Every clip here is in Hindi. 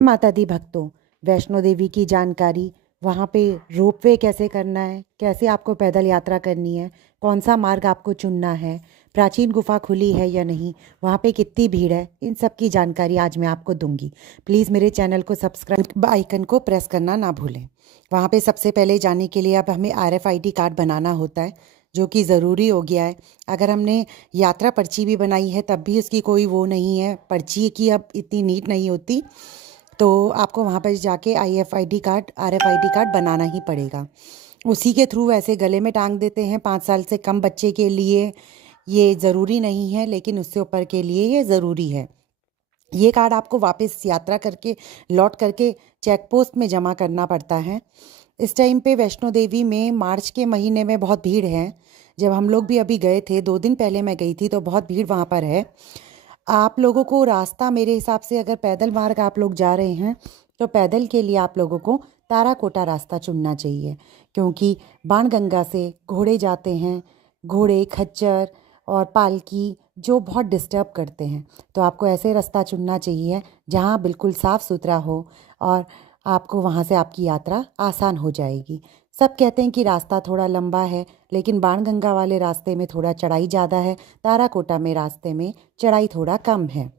माता दी भक्तों, वैष्णो देवी की जानकारी, वहाँ पे रोपवे कैसे करना है, कैसे आपको पैदल यात्रा करनी है, कौन सा मार्ग आपको चुनना है, प्राचीन गुफा खुली है या नहीं, वहाँ पे कितनी भीड़ है, इन सब की जानकारी आज मैं आपको दूंगी। प्लीज़ मेरे चैनल को सब्सक्राइब आइकन को प्रेस करना ना भूलें। वहाँ पे सबसे पहले जाने के लिए अब हमें RFID कार्ड बनाना होता है, जो कि ज़रूरी हो गया है। अगर हमने यात्रा पर्ची भी बनाई है तब भी उसकी कोई वो नहीं है, पर्ची की अब इतनी नीट नहीं होती, तो आपको वहाँ पर जाके RFID कार्ड बनाना ही पड़ेगा। उसी के थ्रू ऐसे गले में टांग देते हैं। 5 साल से कम बच्चे के लिए ये ज़रूरी नहीं है, लेकिन उससे ऊपर के लिए ये ज़रूरी है। ये कार्ड आपको वापस यात्रा करके लौट करके चेक पोस्ट में जमा करना पड़ता है। इस टाइम पे वैष्णो देवी में मार्च के महीने में बहुत भीड़ है। जब हम लोग भी अभी गए थे, 2 दिन पहले मैं गई थी, तो बहुत भीड़ वहाँ पर है। आप लोगों को रास्ता, मेरे हिसाब से अगर पैदल मार्ग आप लोग जा रहे हैं तो पैदल के लिए आप लोगों को ताराकोटा रास्ता चुनना चाहिए, क्योंकि बाणगंगा से घोड़े जाते हैं, घोड़े, खच्चर और पालकी, जो बहुत डिस्टर्ब करते हैं। तो आपको ऐसे रास्ता चुनना चाहिए जहाँ बिल्कुल साफ़ सुथरा हो, और आपको वहाँ से आपकी यात्रा आसान हो जाएगी। सब कहते हैं कि रास्ता थोड़ा लंबा है, लेकिन बाणगंगा वाले रास्ते में थोड़ा चढ़ाई ज़्यादा है, ताराकोटा में रास्ते में चढ़ाई थोड़ा कम है।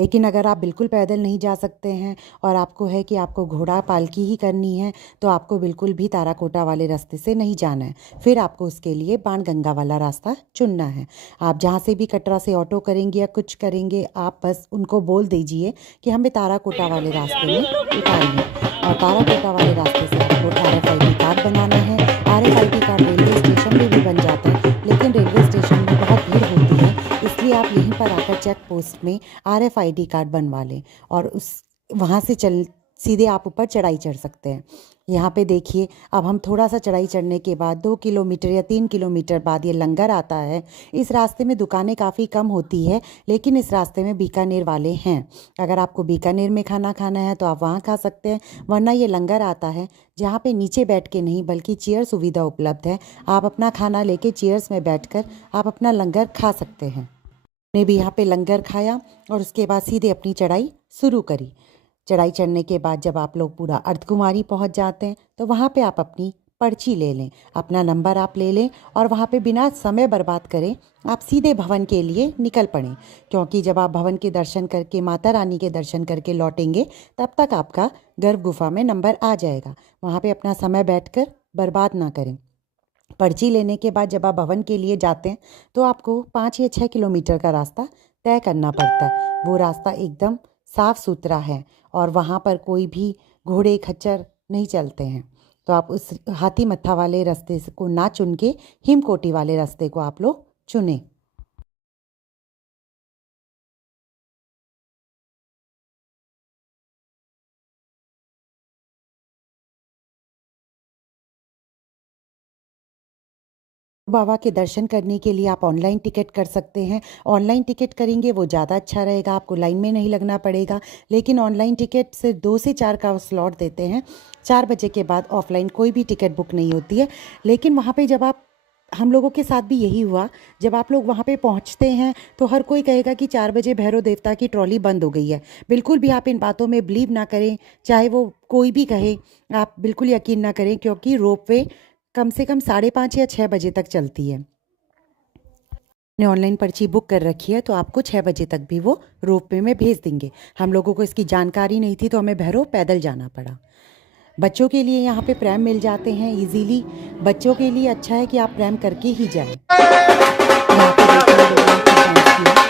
लेकिन अगर आप बिल्कुल पैदल नहीं जा सकते हैं और आपको है कि आपको घोड़ा पालकी ही करनी है, तो आपको बिल्कुल भी ताराकोटा वाले रास्ते से नहीं जाना है। फिर आपको उसके लिए बाणगंगा वाला रास्ता चुनना है। आप जहाँ से भी कटरा से ऑटो करेंगे या कुछ करेंगे, आप बस उनको बोल दीजिए कि हमें ताराकोटा वाले रास्ते में उतारिए, और ताराकोटा वाले रास्ते से आपको RFID कार्ड बनाना है। RFID कार्ड रेलवे स्टेशन में भी बन जाता है, लेकिन रेलवे स्टेशन में बहुत भीड़ होती है, इसलिए आप यहीं पर आकर चेक पोस्ट में RFID कार्ड बनवा लें, और उस वहाँ से चल सीधे आप ऊपर चढ़ाई चढ़ सकते हैं। यहाँ पे देखिए, अब हम थोड़ा सा चढ़ाई चढ़ने के बाद 2 किलोमीटर या 3 किलोमीटर बाद ये लंगर आता है। इस रास्ते में दुकानें काफ़ी कम होती है, लेकिन इस रास्ते में बीकानेर वाले हैं। अगर आपको बीकानेर में खाना खाना है तो आप वहाँ खा सकते हैं, वरना ये लंगर आता है जहाँ पे नीचे बैठ के नहीं बल्कि चेयर सुविधा उपलब्ध है। आप अपना खाना लेके चेयर्स में बैठकर आप अपना लंगर खा सकते हैं। ने भी यहाँ पे लंगर खाया और उसके बाद सीधे अपनी चढ़ाई शुरू करी। चढ़ाई चढ़ने के बाद जब आप लोग पूरा अर्धकुमारी पहुँच जाते हैं, तो वहाँ पे आप अपनी पर्ची ले लें, अपना नंबर आप ले लें, और वहाँ पे बिना समय बर्बाद करें आप सीधे भवन के लिए निकल पड़ें, क्योंकि जब आप भवन के दर्शन करके, माता रानी के दर्शन करके लौटेंगे, तब तक आपका गर्भ गुफा में नंबर आ जाएगा। वहाँ पे अपना समय बैठकर बर्बाद ना करें। पर्ची लेने के बाद जब आप भवन के लिए जाते हैं, तो आपको 5 या 6 किलोमीटर का रास्ता तय करना पड़ता है। वो रास्ता एकदम साफ़ सुथरा है, और वहाँ पर कोई भी घोड़े खच्चर नहीं चलते हैं। तो आप उस हाथी मत्था वाले रास्ते को ना चुन के हिमकोटी वाले रास्ते को आप लोग चुनें। बाबा के दर्शन करने के लिए आप ऑनलाइन टिकट कर सकते हैं। ऑनलाइन टिकट करेंगे वो ज़्यादा अच्छा रहेगा, आपको लाइन में नहीं लगना पड़ेगा। लेकिन ऑनलाइन टिकट सिर्फ 2 से 4 का स्लॉट देते हैं। 4 बजे के बाद ऑफलाइन कोई भी टिकट बुक नहीं होती है। लेकिन वहाँ पे जब आप, हम लोगों के साथ भी यही हुआ, जब आप लोग वहाँ पे पहुँचते हैं तो हर कोई कहेगा कि 4 बजे भैरव देवता की ट्रॉली बंद हो गई है। बिल्कुल भी आप इन बातों में बिलीव ना करें, चाहे वो कोई भी कहे, आप बिल्कुल यकीन ना करें, क्योंकि रोपवे कम से कम 5:30 या 6 बजे तक चलती है। ने ऑनलाइन पर्ची बुक कर रखी है तो आपको 6 बजे तक भी वो रोपवे में भेज देंगे। हम लोगों को इसकी जानकारी नहीं थी, तो हमें भैरव पैदल जाना पड़ा। बच्चों के लिए यहाँ पे प्रैम मिल जाते हैं इजीली। बच्चों के लिए अच्छा है कि आप प्रैम करके ही जाएं। यहाँ पे देखिए हम लोगों ने खूब डांस किया।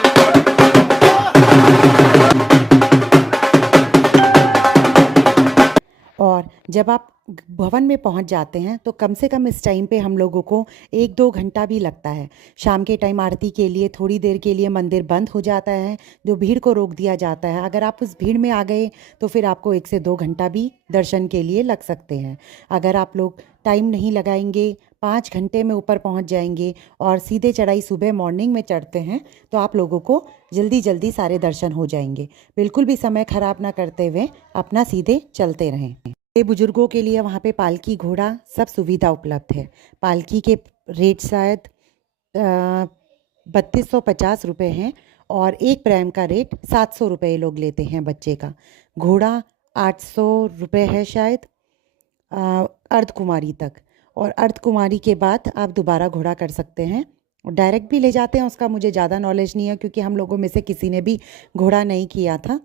और जब आप भवन में पहुंच जाते हैं तो कम से कम इस टाइम पे हम लोगों को 1-2 घंटा भी लगता है। शाम के टाइम आरती के लिए थोड़ी देर के लिए मंदिर बंद हो जाता है, जो भीड़ को रोक दिया जाता है। अगर आप उस भीड़ में आ गए तो फिर आपको 1 से 2 घंटा भी दर्शन के लिए लग सकते हैं। अगर आप लोग टाइम नहीं लगाएंगे, 5 घंटे में ऊपर पहुंच जाएंगे और सीधे चढ़ाई सुबह मॉर्निंग में चढ़ते हैं, तो आप लोगों को जल्दी जल्दी सारे दर्शन हो जाएंगे। बिल्कुल भी समय खराब ना करते हुए अपना सीधे चलते रहें। ये बुजुर्गों के लिए वहाँ पे पालकी, घोड़ा, सब सुविधा उपलब्ध है। पालकी के रेट शायद 3250 रुपये हैं, और एक प्रैम का रेट 700 रुपये लोग लेते हैं बच्चे का। घोड़ा 800 रुपये है शायद अर्धकुमारी तक, और अर्धकुमारी के बाद आप दोबारा घोड़ा कर सकते हैं। डायरेक्ट भी ले जाते हैं, उसका मुझे ज़्यादा नॉलेज नहीं है क्योंकि हम लोगों में से किसी ने भी घोड़ा नहीं किया था।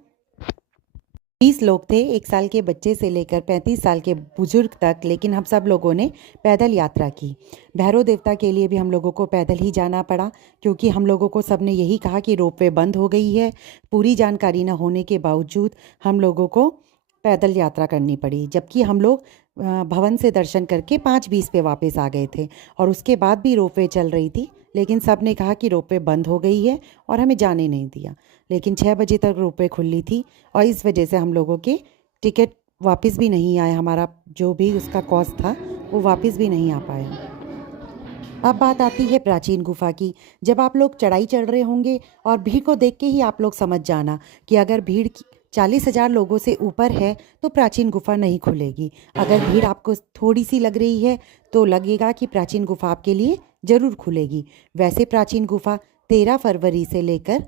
20 लोग थे, 1 साल के बच्चे से लेकर 35 साल के बुजुर्ग तक, लेकिन हम सब लोगों ने पैदल यात्रा की। भैरव देवता के लिए भी हम लोगों को पैदल ही जाना पड़ा क्योंकि हम लोगों को सब ने यही कहा कि रोपवे बंद हो गई है। पूरी जानकारी न होने के बावजूद हम लोगों को पैदल यात्रा करनी पड़ी, जबकि हम लोग भवन से दर्शन करके 5:20 पे वापस आ गए थे और उसके बाद भी रोपवे चल रही थी, लेकिन सब ने कहा कि रोपवे बंद हो गई है और हमें जाने नहीं दिया। लेकिन 6 बजे तक रोपवे खुली थी और इस वजह से हम लोगों के टिकट वापस भी नहीं आया, हमारा जो भी उसका कॉस्ट था वो वापस भी नहीं आ पाया। अब बात आती है प्राचीन गुफा की। जब आप लोग चढ़ाई चढ़ रहे होंगे और भीड़ को देख के ही आप लोग समझ जाना कि अगर भीड़ 40,000 लोगों से ऊपर है तो प्राचीन गुफा नहीं खुलेगी। अगर भीड़ आपको थोड़ी सी लग रही है तो लगेगा कि प्राचीन गुफा आपके लिए ज़रूर खुलेगी। वैसे प्राचीन गुफा 13 फरवरी से लेकर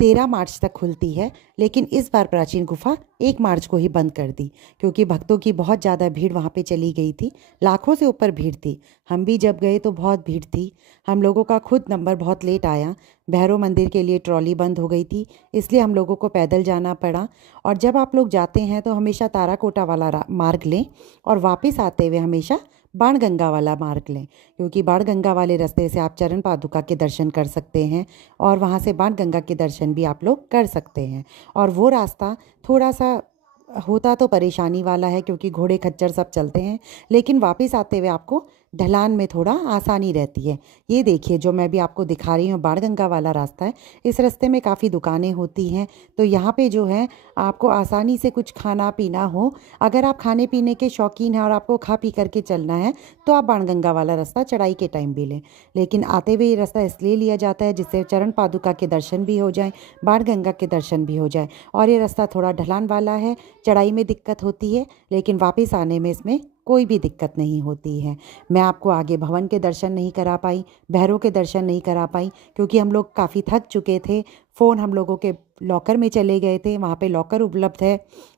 13 मार्च तक खुलती है, लेकिन इस बार प्राचीन गुफा 1 मार्च को ही बंद कर दी क्योंकि भक्तों की बहुत ज़्यादा भीड़ वहाँ पे चली गई थी। लाखों से ऊपर भीड़ थी। हम भी जब गए तो बहुत भीड़ थी। हम लोगों का खुद नंबर बहुत लेट आया। भैरव मंदिर के लिए ट्रॉली बंद हो गई थी, इसलिए हम लोगों को पैदल जाना पड़ा। और जब आप लोग जाते हैं तो हमेशा ताराकोटा वाला मार्ग लें और वापस आते हुए हमेशा बाणगंगा वाला मार्ग लें, क्योंकि बाणगंगा वाले रास्ते से आप चरण पादुका के दर्शन कर सकते हैं और वहाँ से बाणगंगा के दर्शन भी आप लोग कर सकते हैं। और वो रास्ता थोड़ा सा होता तो परेशानी वाला है क्योंकि घोड़े खच्चर सब चलते हैं, लेकिन वापस आते हुए आपको ढलान में थोड़ा आसानी रहती है। ये देखिए जो मैं भी आपको दिखा रही हूँ बाणगंगा वाला रास्ता है। इस रास्ते में काफ़ी दुकानें होती हैं, तो यहाँ पे जो है आपको आसानी से कुछ खाना पीना हो, अगर आप खाने पीने के शौकीन हैं और आपको खा पी करके चलना है तो आप बाणगंगा वाला रास्ता चढ़ाई के टाइम भी लें। लेकिन आते हुए ये रास्ता इसलिए लिया जाता है जिससे चरण पादुका के दर्शन भी हो जाएँ, बाणगंगा के दर्शन भी हो जाए। और ये रास्ता थोड़ा ढलान वाला है, चढ़ाई में दिक्कत होती है, लेकिन वापस आने में इसमें कोई भी दिक्कत नहीं होती है। मैं आपको आगे भवन के दर्शन नहीं करा पाई, भैरव के दर्शन नहीं करा पाई क्योंकि हम लोग काफ़ी थक चुके थे। फ़ोन हम लोगों के लॉकर में चले गए थे, वहाँ पे लॉकर उपलब्ध है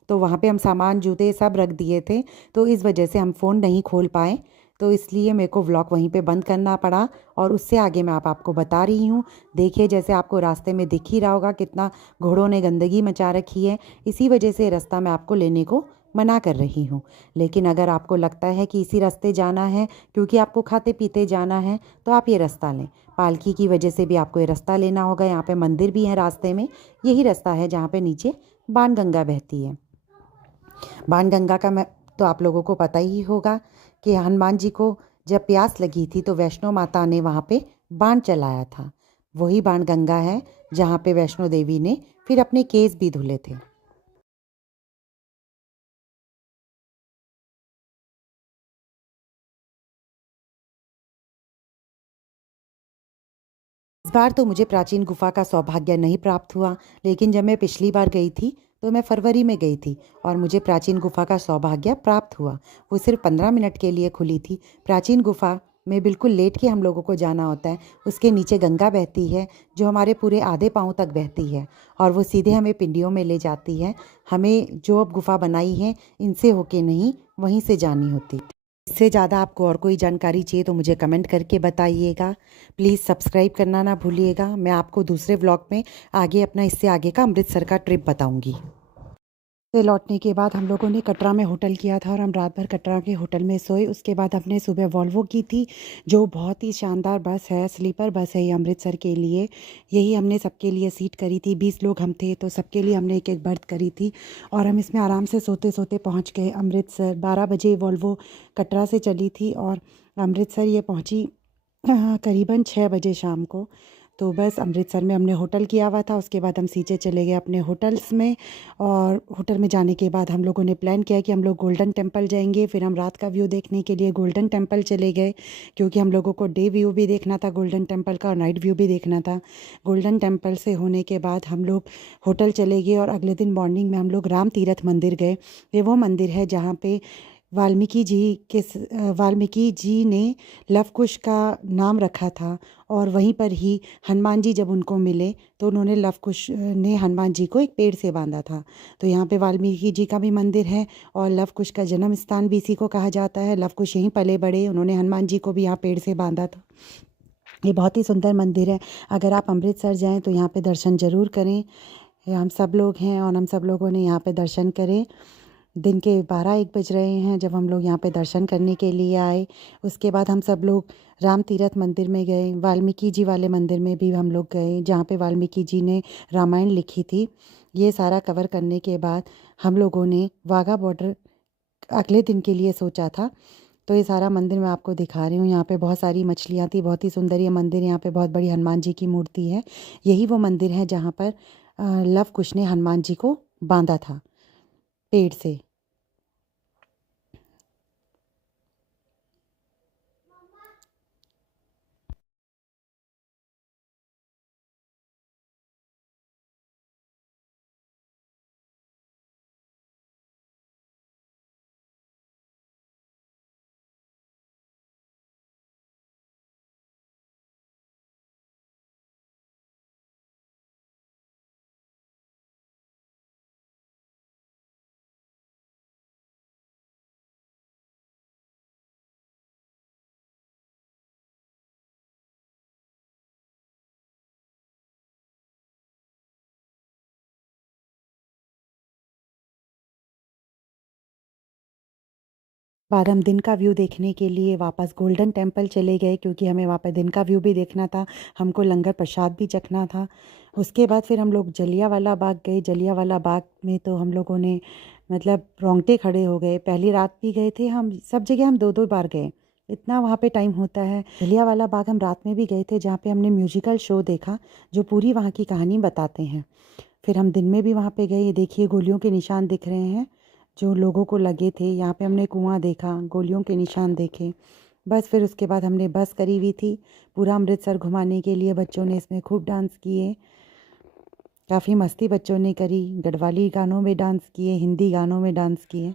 तो वहाँ पे हम सामान जूते सब रख दिए थे, तो इस वजह से हम फ़ोन नहीं खोल पाए, तो इसलिए मेरे को व्लॉग वहीं पे बंद करना पड़ा। और उससे आगे मैं आपको बता रही हूँ। देखिए जैसे आपको रास्ते में दिख ही रहा होगा कितना घोड़ों ने गंदगी मचा रखी है, इसी वजह से रास्ता मैं आपको लेने को मना कर रही हूँ। लेकिन अगर आपको लगता है कि इसी रास्ते जाना है क्योंकि आपको खाते पीते जाना है तो आप ये रास्ता लें। पालकी की वजह से भी आपको ये रास्ता लेना होगा। यहाँ पे मंदिर भी है रास्ते में, यही रास्ता है जहाँ पे नीचे बाणगंगा बहती है। बाणगंगा का मैं तो आप लोगों को पता ही होगा कि हनुमान जी को जब प्यास लगी थी तो वैष्णो माता ने वहाँ पे बाण चलाया था। वही बाणगंगा है जहाँ पे वैष्णो देवी ने फिर अपने केस भी धुले थे। इस बार तो मुझे प्राचीन गुफा का सौभाग्य नहीं प्राप्त हुआ, लेकिन जब मैं पिछली बार गई थी तो मैं फरवरी में गई थी और मुझे प्राचीन गुफा का सौभाग्य प्राप्त हुआ। वो सिर्फ 15 मिनट के लिए खुली थी। प्राचीन गुफा में बिल्कुल लेट के हम लोगों को जाना होता है। उसके नीचे गंगा बहती है जो हमारे पूरे आधे पाँव तक बहती है और वो सीधे हमें पिंडियों में ले जाती है। हमें जो अब गुफा बनाई है इनसे होके नहीं, वहीं से जानी होती। इससे ज़्यादा आपको और कोई जानकारी चाहिए तो मुझे कमेंट करके बताइएगा। प्लीज़ सब्सक्राइब करना ना भूलिएगा। मैं आपको दूसरे व्लॉग में आगे अपना इससे आगे का अमृतसर का ट्रिप बताऊंगी। से लौटने के बाद हम लोगों ने कटरा में होटल किया था और हम रात भर कटरा के होटल में सोए। उसके बाद हमने सुबह वॉल्वो की थी जो बहुत ही शानदार बस है, स्लीपर बस है ये अमृतसर के लिए। यही हमने सबके लिए सीट करी थी। 20 लोग हम थे तो सबके लिए हमने एक एक बर्थ करी थी और हम इसमें आराम से सोते सोते पहुँच गए अमृतसर। 12 बजे वॉल्वो कटरा से चली थी और अमृतसर ये पहुँची करीबन 6 बजे शाम को। तो बस अमृतसर में हमने होटल किया हुआ था। उसके बाद हम सीधे चले गए अपने होटल्स में और होटल में जाने के बाद हम लोगों ने प्लान किया कि हम लोग गोल्डन टेम्पल जाएंगे। फिर हम रात का व्यू देखने के लिए गोल्डन टेम्पल चले गए क्योंकि हम लोगों को डे व्यू भी देखना था गोल्डन टेम्पल का और नाइट व्यू भी देखना था। गोल्डन टेम्पल से होने के बाद हम लोग होटल चले गए और अगले दिन मॉर्निंग में हम लोग राम तीरथ मंदिर गए। ये वो मंदिर है जहाँ पे वाल्मीकि जी ने लव कुश का नाम रखा था। और वहीं पर ही हनुमान जी जब उनको मिले तो उन्होंने लव कुश ने हनुमान जी को एक पेड़ से बांधा था। तो यहाँ पे वाल्मीकि जी का भी मंदिर है और लव कुश का जन्म स्थान भी इसी को कहा जाता है। लव कुश यहीं पले बड़े, उन्होंने हनुमान जी को भी यहाँ पेड़ से बांधा था। ये बहुत ही सुंदर मंदिर है। अगर आप अमृतसर जाएं तो यहाँ पे दर्शन ज़रूर करें। हम सब लोग हैं और हम सब लोगों ने यहाँ पे दर्शन करे। दिन के 12-1 बज रहे हैं जब हम लोग यहाँ पे दर्शन करने के लिए आए। उसके बाद हम सब लोग राम तीरथ मंदिर में गए, वाल्मीकि जी वाले मंदिर में भी हम लोग गए जहाँ पे वाल्मीकि जी ने रामायण लिखी थी। ये सारा कवर करने के बाद हम लोगों ने वाघा बॉर्डर अगले दिन के लिए सोचा था। तो ये सारा मंदिर मैं आपको दिखा रही हूँ। यहाँ पे बहुत सारी मछलियाँ थी, बहुत ही सुंदर ये मंदिर। यहाँ पे बहुत बड़ी हनुमान जी की मूर्ति है। यही वो मंदिर है जहाँ पर लव कुश ने हनुमान जी को बांधा था पेड़ से। बाद हम दिन का व्यू देखने के लिए वापस गोल्डन टेम्पल चले गए क्योंकि हमें वहाँ पे दिन का व्यू भी देखना था, हमको लंगर प्रसाद भी चखना था। उसके बाद फिर हम लोग जलियांवाला बाग गए। जलियांवाला बाग में तो हम लोगों ने मतलब रोंगटे खड़े हो गए। पहली रात भी गए थे हम, सब जगह हम 2-2 बार गए, इतना वहाँ पे टाइम होता है। जलियांवाला बाग हम रात में भी गए थे जहाँ पे हमने म्यूजिकल शो देखा जो पूरी वहाँ की कहानी बताते हैं। फिर हम दिन में भी वहाँ पे गए। ये देखिए गोलियों के निशान दिख रहे हैं जो लोगों को लगे थे। यहाँ पे हमने कुआं देखा, गोलियों के निशान देखे। बस फिर उसके बाद हमने बस करी हुई थी पूरा अमृतसर घुमाने के लिए। बच्चों ने इसमें खूब डांस किए, काफ़ी मस्ती बच्चों ने करी। गढ़वाली गानों में डांस किए, हिंदी गानों में डांस किए।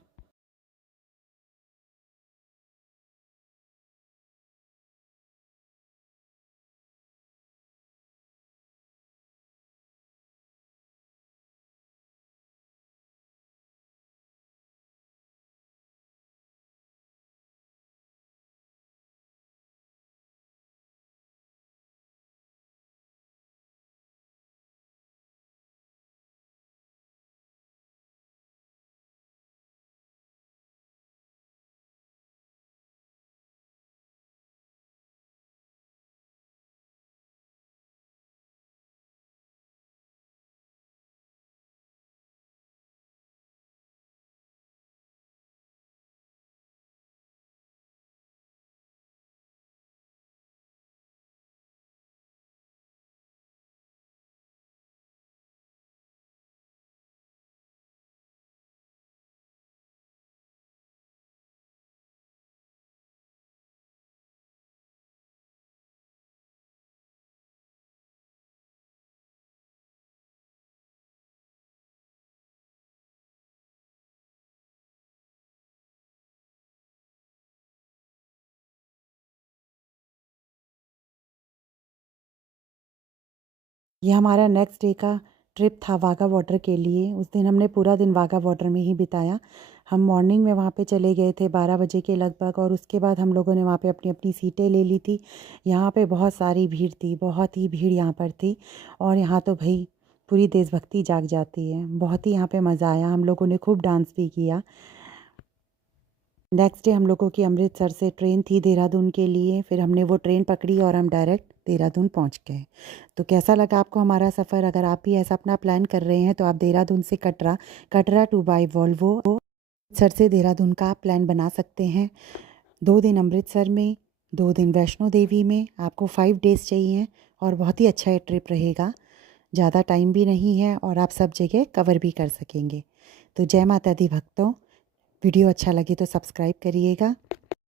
ये हमारा नेक्स्ट डे का ट्रिप था वाघा बॉर्डर के लिए। उस दिन हमने पूरा दिन वाघा बॉर्डर में ही बिताया। हम मॉर्निंग में वहाँ पे चले गए थे 12 बजे के लगभग और उसके बाद हम लोगों ने वहाँ पे अपनी अपनी सीटें ले ली थी। यहाँ पे बहुत सारी भीड़ थी, बहुत ही भीड़ यहाँ पर थी। और यहाँ तो भाई पूरी देशभक्ति जाग जाती है। बहुत ही यहाँ पे मज़ा आया, हम लोगों ने खूब डांस भी किया। नेक्स्ट डे हम लोगों की अमृतसर से ट्रेन थी देहरादून के लिए। फिर हमने वो ट्रेन पकड़ी और हम डायरेक्ट देहरादून पहुंच गए। तो कैसा लगा आपको हमारा सफ़र? अगर आप भी ऐसा अपना प्लान कर रहे हैं तो आप देहरादून से Katra, Katra to by Volvo Amritsar से देहरादून का आप प्लान बना सकते हैं। 2 दिन अमृतसर में, 2 दिन वैष्णो देवी में, आपको 5 डेज़ चाहिए और बहुत ही अच्छा ये ट्रिप रहेगा। ज़्यादा टाइम भी नहीं है और आप सब जगह कवर भी कर सकेंगे। तो जय माता दी भक्तों, वीडियो अच्छा लगे तो सब्सक्राइब करिएगा।